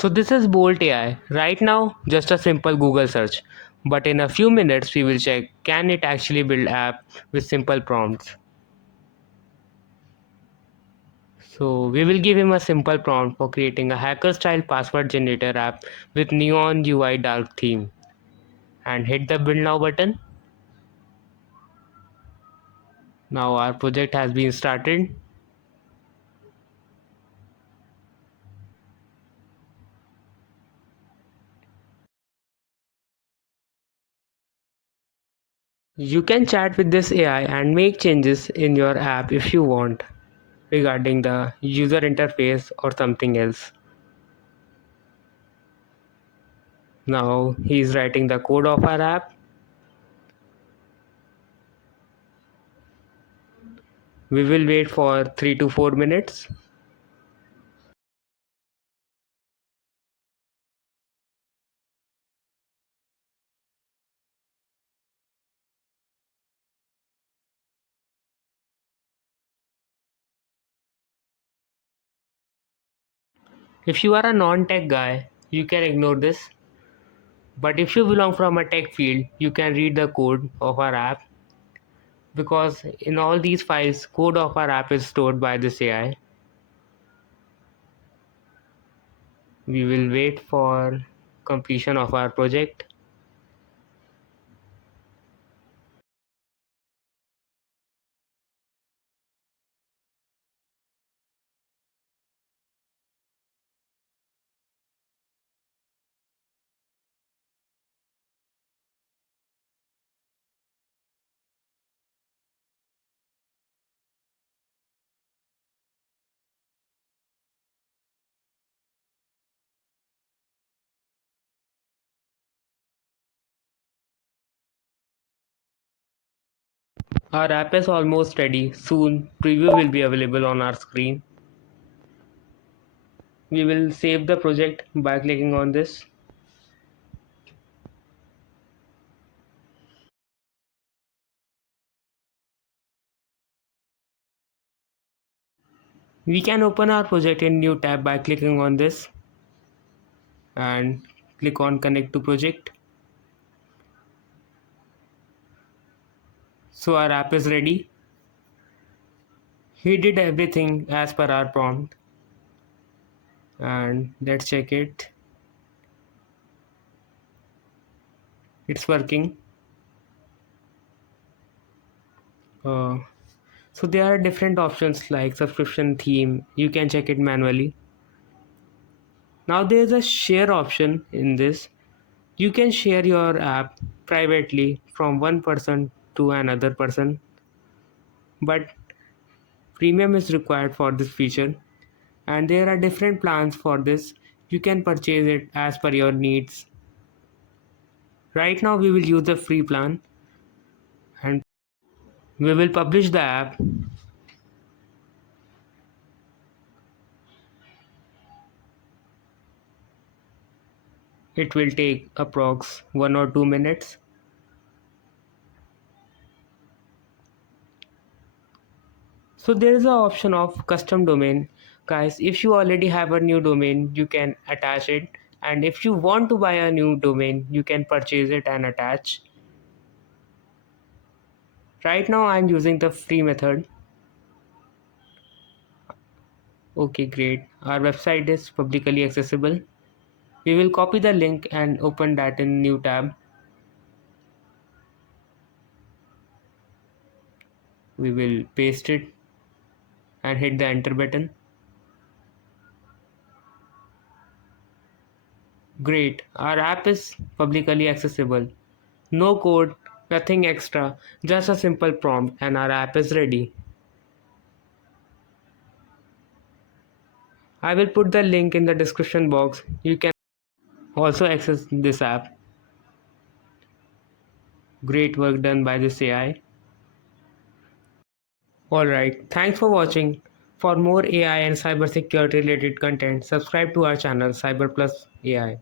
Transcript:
So this is Bolt AI. Right now, just a simple Google search. But in a few minutes, we will check can it actually build app with simple prompts. So we will give him a simple prompt for creating a hacker-style password generator app with neon UI dark theme. And hit the build now button. Now our project has been started. You can chat with this AI and make changes in your app if you want regarding the user interface or something else. Now he is writing the code of our app. We will wait for 3 to 4 minutes. If you are a non-tech guy, you can ignore this. But if you belong from a tech field, you can read the code of our app because in all these files, code of our app is stored by this AI. We will wait for completion of our project. Our app is almost ready. Soon, preview will be available on our screen. We will save the project by clicking on this. We can open our project in new tab by clicking on this and click on connect to project. So our app is ready. He did everything as per our prompt and let's check it. It's working. Uh, so there are different options like subscription theme. You can check it manually. Now there's a share option in this. You can share your app privately from one person to another person, but premium is required for this feature and there are different plans for this. You can purchase it as per your needs. Right now we will use the free plan and we will publish the app. It will take approx 1 or 2 minutes. So there is an option of custom domain. Guys, if you already have a new domain, you can attach it. And if you want to buy a new domain, you can purchase it and attach. Right now I'm using the free method. Okay, great. Our website is publicly accessible. We will copy the link and open that in new tab. We will paste it and hit the enter button. Great. Our app is publicly accessible. No code, nothing extra, just a simple prompt and our app is ready. I will put the link in the description box. You can also access this app. Great work done by this AI. Alright, thanks for watching. For more AI and cybersecurity related content, subscribe to our channel Cyber Plus AI.